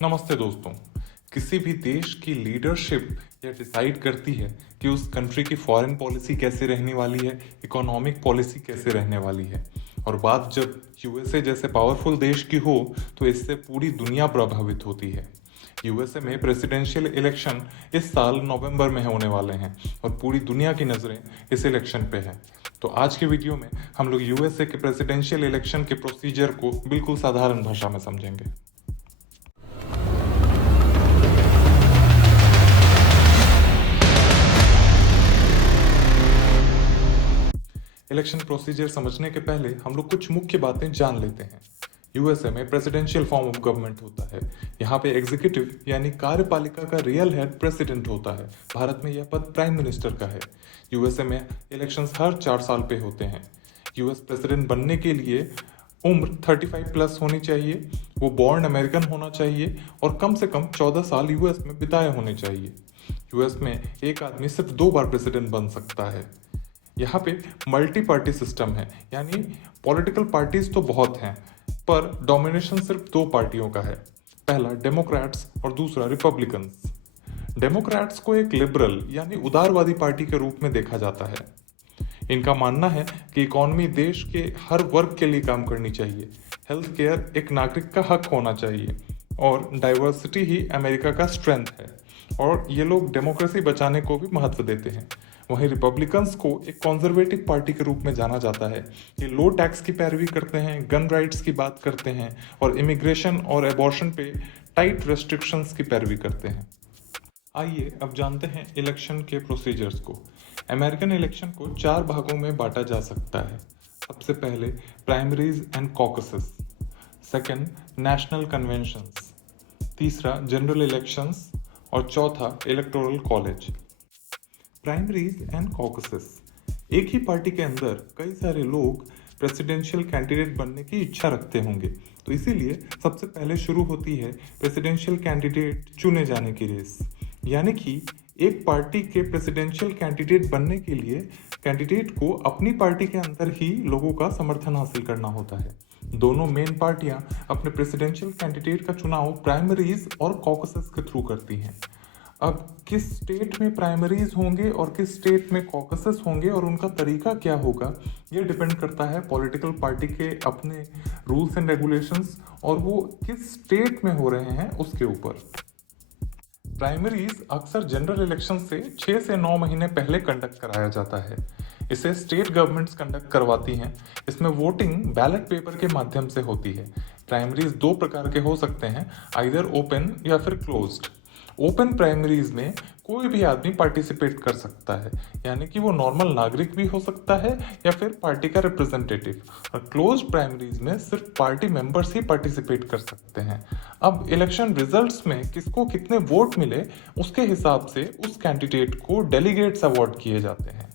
नमस्ते दोस्तों। किसी भी देश की लीडरशिप यह डिसाइड करती है कि उस कंट्री की फॉरेन पॉलिसी कैसे रहने वाली है, इकोनॉमिक पॉलिसी कैसे रहने वाली है। और बात जब यूएसए जैसे पावरफुल देश की हो तो इससे पूरी दुनिया प्रभावित होती है। यूएसए में प्रेसिडेंशियल इलेक्शन इस साल नवंबर में होने वाले हैं और पूरी दुनिया की नज़रें इस इलेक्शन पे है। तो आज के वीडियो में हम लोग यूएसए के प्रेसिडेंशियल इलेक्शन के प्रोसीजर को बिल्कुल साधारण भाषा में समझेंगे। इलेक्शन प्रोसीजर समझने के पहले हम लोग कुछ मुख्य बातें जान लेते हैं। यूएसए में प्रेसिडेंशियल फॉर्म ऑफ गवर्नमेंट होता है। यहाँ पे एग्जीक्यूटिव यानी कार्यपालिका का रियल हेड प्रेसिडेंट होता है। भारत में यह पद प्राइम मिनिस्टर का है। यूएसए में इलेक्शंस हर 4 साल पे होते हैं। यूएस प्रेसिडेंट बनने के लिए उम्र 35 प्लस होनी चाहिए, वो बॉर्न अमेरिकन होना चाहिए और कम से कम 14 साल यूएस में बिताए होने चाहिए। यूएस में एक आदमी सिर्फ 2 बार प्रेसिडेंट बन सकता है। यहाँ पे मल्टी पार्टी सिस्टम है, यानी पॉलिटिकल पार्टीज तो बहुत हैं पर डोमिनेशन सिर्फ 2 पार्टियों का है। पहला डेमोक्रेट्स और दूसरा रिपब्लिकन्स। डेमोक्रेट्स को एक लिबरल यानी उदारवादी पार्टी के रूप में देखा जाता है। इनका मानना है कि इकॉनमी देश के हर वर्ग के लिए काम करनी चाहिए, हेल्थ केयर एक नागरिक का हक होना चाहिए और डाइवर्सिटी ही अमेरिका का स्ट्रेंथ है। और ये लोग डेमोक्रेसी बचाने को भी महत्व देते हैं। वहीं रिपब्लिकन्स को एक कॉन्जर्वेटिव पार्टी के रूप में जाना जाता है। ये लो टैक्स की पैरवी करते हैं, गन राइट्स की बात करते हैं और इमिग्रेशन और एबॉर्शन पे टाइट रेस्ट्रिक्शंस की पैरवी करते हैं। आइए अब जानते हैं इलेक्शन के प्रोसीजर्स को। अमेरिकन इलेक्शन को 4 भागों में बांटा जा सकता है। सबसे पहले primaries and caucuses, second national conventions, तीसरा जनरल इलेक्शंस और चौथा electoral college. Primaries and caucuses, एक ही पार्टी के अंदर कई सारे लोग प्रेसिडेंशियल कैंडिडेट बनने की इच्छा रखते होंगे, तो इसीलिए सबसे पहले शुरू होती है प्रेसिडेंशियल कैंडिडेट चुने जाने की रेस। यानी कि एक पार्टी के प्रेसिडेंशियल कैंडिडेट बनने के लिए कैंडिडेट को अपनी पार्टी के अंदर ही लोगों का समर्थन हासिल करना होता है। दोनों मेन पार्टियां अपने प्रेसिडेंशियल कैंडिडेट का चुनाव प्राइमरीज और कॉकसेस के थ्रू करती हैं। अब किस स्टेट में प्राइमरीज होंगे और किस स्टेट में कॉकसेस होंगे और उनका तरीका क्या होगा, ये डिपेंड करता है पॉलिटिकल पार्टी के अपने रूल्स एंड रेगुलेशंस और वो किस स्टेट में हो रहे हैं उसके ऊपर। प्राइमरीज अक्सर जनरल इलेक्शन से 6 से 9 महीने पहले कंडक्ट कराया जाता है। इसे स्टेट गवर्नमेंट्स कंडक्ट करवाती हैं। इसमें वोटिंग बैलेट पेपर के माध्यम से होती है। प्राइमरीज 2 प्रकार के हो सकते हैं, आइदर ओपन या फिर क्लोज्ड। ओपन प्राइमरीज में कोई भी आदमी पार्टिसिपेट कर सकता है, यानी कि वो नॉर्मल नागरिक भी हो सकता है या फिर पार्टी का रिप्रेजेंटेटिव। और क्लोज प्राइमरीज में सिर्फ पार्टी मेंबर्स ही पार्टिसिपेट कर सकते हैं। अब इलेक्शन रिजल्ट्स में किसको कितने वोट मिले उसके हिसाब से उस कैंडिडेट को डेलीगेट्स अवार्ड किए जाते हैं।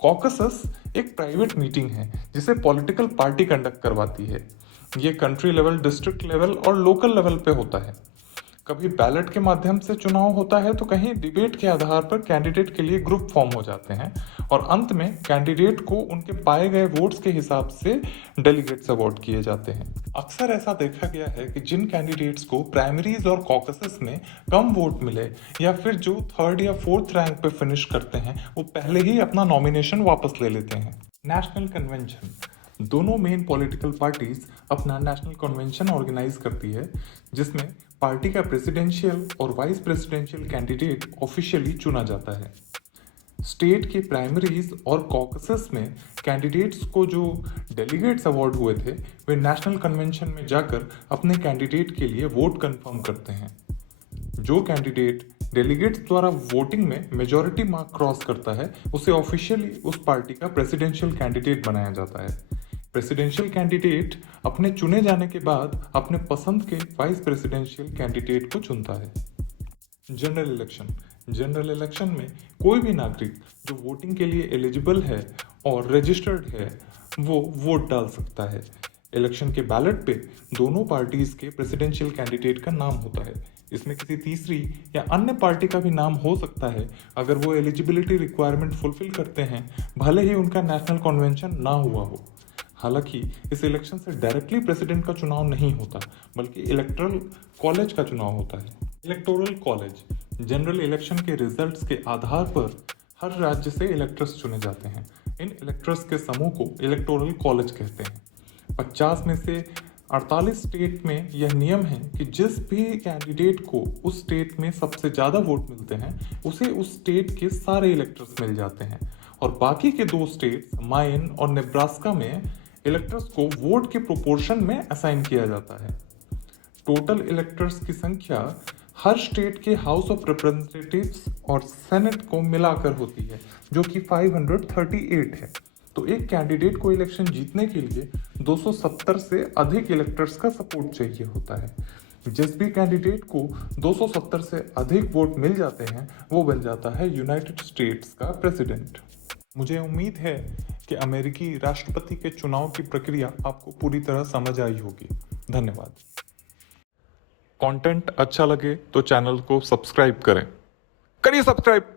कॉकसेस एक प्राइवेट मीटिंग है जिसे पॉलिटिकल पार्टी कंडक्ट करवाती है। ये कंट्री लेवल, डिस्ट्रिक्ट लेवल और लोकल लेवल पे होता है। कभी बैलेट के माध्यम से चुनाव होता है तो कहीं डिबेट के आधार पर कैंडिडेट के लिए ग्रुप फॉर्म हो जाते हैं और अंत में कैंडिडेट को उनके पाए गए वोट्स के हिसाब से डेलीगेट्स अवार्ड किए जाते हैं। अक्सर ऐसा देखा गया है कि जिन कैंडिडेट्स को प्राइमरीज और कॉकसेस में कम वोट मिले या फिर जो 3rd या 4th रैंक पे फिनिश करते हैं वो पहले ही अपना नॉमिनेशन वापस ले लेते हैं। नेशनल कन्वेंशन, दोनों मेन पॉलिटिकल पार्टीज अपना नेशनल कन्वेंशन ऑर्गेनाइज करती है जिसमें पार्टी का प्रेसिडेंशियल और वाइस प्रेसिडेंशियल कैंडिडेट ऑफिशियली चुना जाता है। स्टेट के प्राइमरीज और कॉकसेस में कैंडिडेट्स को जो डेलीगेट्स अवार्ड हुए थे वे नेशनल कन्वेंशन में जाकर अपने कैंडिडेट के लिए वोट कंफर्म करते हैं। जो कैंडिडेट डेलीगेट्स द्वारा वोटिंग में मेजॉरिटी मार्क क्रॉस करता है उसे ऑफिशियली उस पार्टी का प्रेसिडेंशियल कैंडिडेट बनाया जाता है। प्रेसिडेंशियल कैंडिडेट अपने चुने जाने के बाद अपने पसंद के वाइस प्रेसिडेंशियल कैंडिडेट को चुनता है। जनरल इलेक्शन, जनरल इलेक्शन में कोई भी नागरिक जो वोटिंग के लिए एलिजिबल है और रजिस्टर्ड है वो वोट डाल सकता है। इलेक्शन के बैलेट पे दोनों पार्टीज के प्रेसिडेंशियल कैंडिडेट का नाम होता है। इसमें किसी तीसरी या अन्य पार्टी का भी नाम हो सकता है अगर वो एलिजिबिलिटी रिक्वायरमेंट फुलफिल करते हैं, भले ही उनका नेशनल कन्वेंशन ना हुआ हो। हालांकि इस इलेक्शन से डायरेक्टली प्रेसिडेंट का चुनाव नहीं होता, बल्कि इलेक्टोरल कॉलेज का चुनाव होता है। इलेक्टोरल कॉलेज जनरल इलेक्शन के रिजल्ट्स के आधार पर हर राज्य से इलेक्टर्स चुने जाते हैं। इन इलेक्टर्स के समूह को इलेक्टोरल कॉलेज कहते हैं। 50 में से 48 स्टेट में यह नियम है कि जिस भी कैंडिडेट को उस स्टेट में सबसे ज़्यादा वोट मिलते हैं उसे उस स्टेट के सारे इलेक्टर्स मिल जाते हैं, और बाकी के 2 स्टेट्स माइन और नेब्रास्का में इलेक्टर्स को वोट के प्रोपोर्शन में असाइन किया जाता है। टोटल इलेक्टर्स की संख्या हर स्टेट के हाउस ऑफ रिप्रेजेंटेटिव्स और सेनेट को मिलाकर होती है, जो कि 538 है। तो एक कैंडिडेट को इलेक्शन जीतने के लिए 270 से अधिक इलेक्टर्स का सपोर्ट चाहिए होता है। जिस भी कैंडिडेट को 270 से अधिक वोट मिल जाते हैं वो बन जाता है यूनाइटेड स्टेट्स का प्रेसिडेंट। मुझे उम्मीद है कि अमेरिकी राष्ट्रपति के चुनाव की प्रक्रिया आपको पूरी तरह समझ आई होगी। धन्यवाद। कंटेंट अच्छा लगे तो चैनल को सब्सक्राइब करें। करिए सब्सक्राइब।